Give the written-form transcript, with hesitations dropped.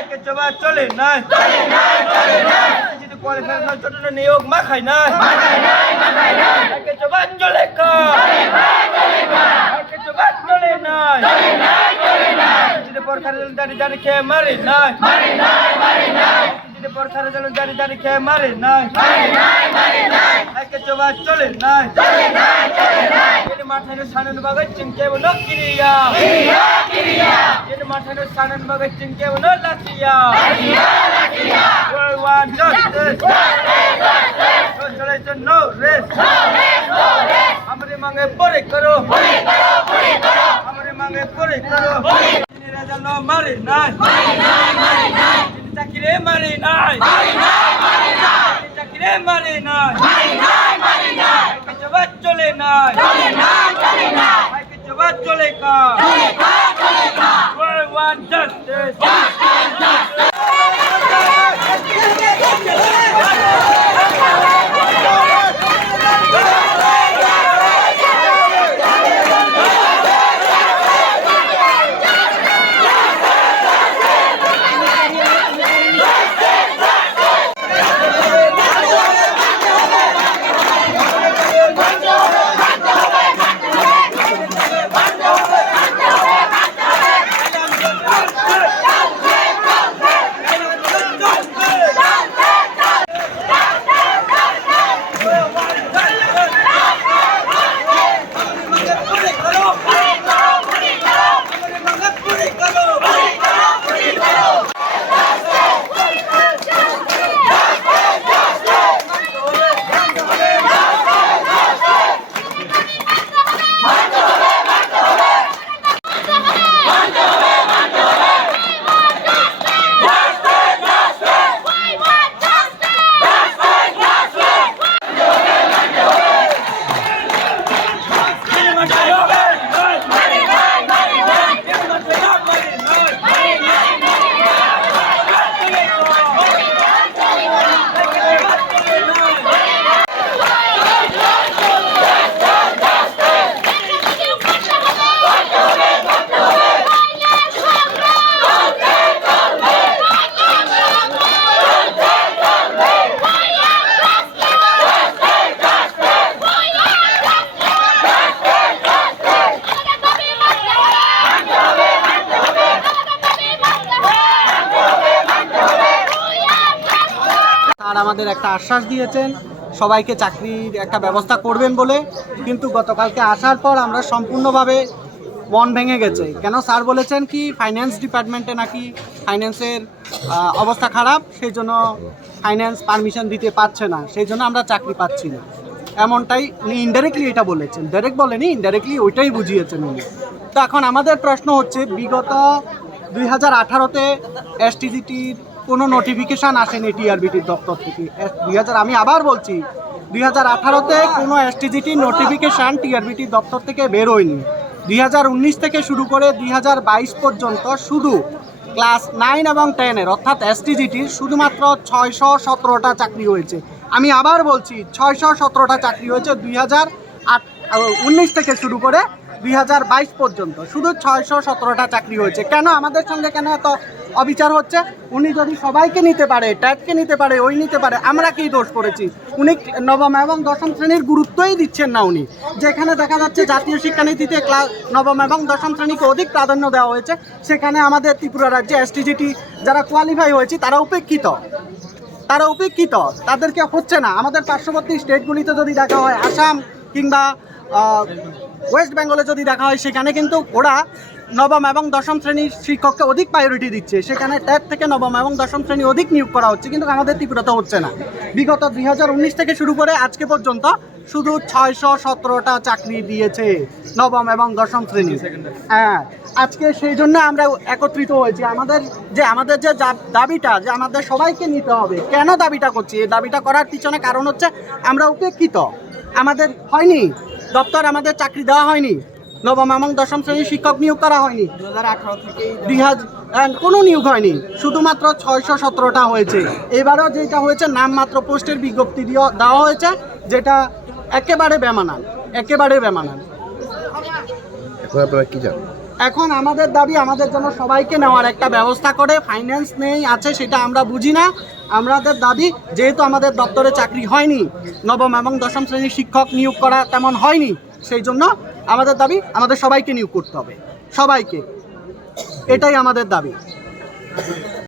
একে চবা চলে না কোয়ালিফায়ার ছোট নিয়োগ মাখায় না একে চবা চলে কা একে চবা চলে না পরখারে দাঁড়ি দাঁড়ি খেয়ে মারে না পরখারে দাঁড়ি দাঁড়ি খেয়ে মারে না একে চবা চলে না মাঠের সানন বাগে চিনকে বলো কিরিয়া মাঠের সানন বাগে চিনকে বলো লাঠিয়া নো রেস हमरे मांगे पूरे करो हमरे मांगे पूरे करो राजा नो मारे ना चाकरी मारे ना चाकरी मारे ना जब चले ना जब चले का World War Justice আমাদের একটা আশ্বাস দিয়েছেন সবাইকে চাকরির একটা ব্যবস্থা করবেন বলে, কিন্তু গতকালকে আসার পর আমরা সম্পূর্ণভাবে মন ভেঙে গেছে। কেন স্যার বলেছেন কি ফাইন্যান্স ডিপার্টমেন্টে নাকি ফাইন্যান্সের অবস্থা খারাপ, সেই জন্য ফাইন্যান্স পারমিশন দিতে পারছে না, সেই জন্য আমরা চাকরি পাচ্ছি না, এমনটাই উনি ইনডাইরেক্টলি এটা বলেছেন। ডাইরেক্ট বলেনি, ইনডাইরেক্টলি ওইটাই বুঝিয়েছেন উনি। তো এখন আমাদের প্রশ্ন হচ্ছে, বিগত 2018-তে এসটিজিটির কোনো নোটিফিকেশান আসেনি টিআরবিটির দপ্তর থেকে। আমি আবার বলছি, 2018-তে কোনো এসটিজিটির নোটিফিকেশান টিআরবিটির দপ্তর থেকে বের হয়নি। 2019 থেকে শুরু করে 2022 পর্যন্ত শুধু ক্লাস 9 এবং 10-এর অর্থাৎ এসটিজিটির শুধুমাত্র 617টা চাকরি হয়েছে। আমি আবার বলছি 617টা চাকরি হয়েছে 2019 থেকে শুরু করে 2022 পর্যন্ত, শুধু 617টা চাকরি হয়েছে। কেন আমাদের সঙ্গে কেন এত অবিচার হচ্ছে? উনি যদি সবাইকে নিতে পারে, ট্যাটকে নিতে পারে, ওই নিতে পারে, আমরা কি দোষ করেছি? উনি নবম এবং দশম শ্রেণীর গুরুত্বই দিচ্ছেন না। উনি যেখানে দেখা যাচ্ছে জাতীয় শিক্ষানীতিতে নবম এবং দশম শ্রেণীকে অধিক প্রাধান্য দেওয়া হয়েছে, সেখানে আমাদের ত্রিপুরা রাজ্যে এসটিজিটি যারা কোয়ালিফাই হয়েছে তারা উপেক্ষিত, তাদেরকে হচ্ছে না। আমাদের পার্শ্ববর্তী স্টেটগুলিতে যদি দেখা হয়, আসাম কিংবা ওয়েস্ট বেঙ্গলে যদি দেখা হয়, সেখানে কিন্তু ওরা নবম এবং দশম শ্রেণীর শিক্ষককে অধিক প্রায়োরিটি দিচ্ছে, সেখানে ট্যাট থেকে নবম এবং দশম শ্রেণী অধিক নিয়োগ করা হচ্ছে, কিন্তু আমাদের ত্রিপুরাতে হচ্ছে না। বিগত 2019 থেকে শুরু করে আজকে পর্যন্ত শুধু 617টা চাকরি দিয়েছে নবম এবং দশম শ্রেণী। হ্যাঁ, আজকে সেই জন্য আমরা একত্রিত হয়েছি। আমাদের যে দাবিটা, যে আমাদের সবাইকে নিতে হবে, কেন দাবিটা করছি? এই দাবিটা করার পিছনে কারণ হচ্ছে আমরা উপেক্ষিত, আমাদের হয়নি দপ্তর, আমাদের চাকরি দেওয়া হয়নি, নবম এবং দশম শ্রেণীর শিক্ষক নিয়োগ করা হয়নি। 2018 থেকে কোনো নিয়োগ হয়নি, শুধুমাত্র 617টা হয়েছে। এবারও যেটা হয়েছে নামমাত্র পোস্টের বিজ্ঞপ্তি দেওয়া হয়েছে, যেটা একেবারে বেমানান। এখন আপনারা কি চান? এখন আমাদের দাবি আমাদের জন্য সবাইকে নেওয়ার একটা ব্যবস্থা করে, ফাইন্যান্স নেই আছে সেটা আমরা বুঝি না। আমাদের দাবি, যেহেতু আমাদের দপ্তরে চাকরি হয়নি, নবম এবং দশম শ্রেণীর শিক্ষক নিয়োগ করা তেমন হয়নি, সেই জন্য আমাদের দাবি আমাদের সবাইকে নিয়োগ করতে হবে, সবাইকে, এটাই আমাদের দাবি।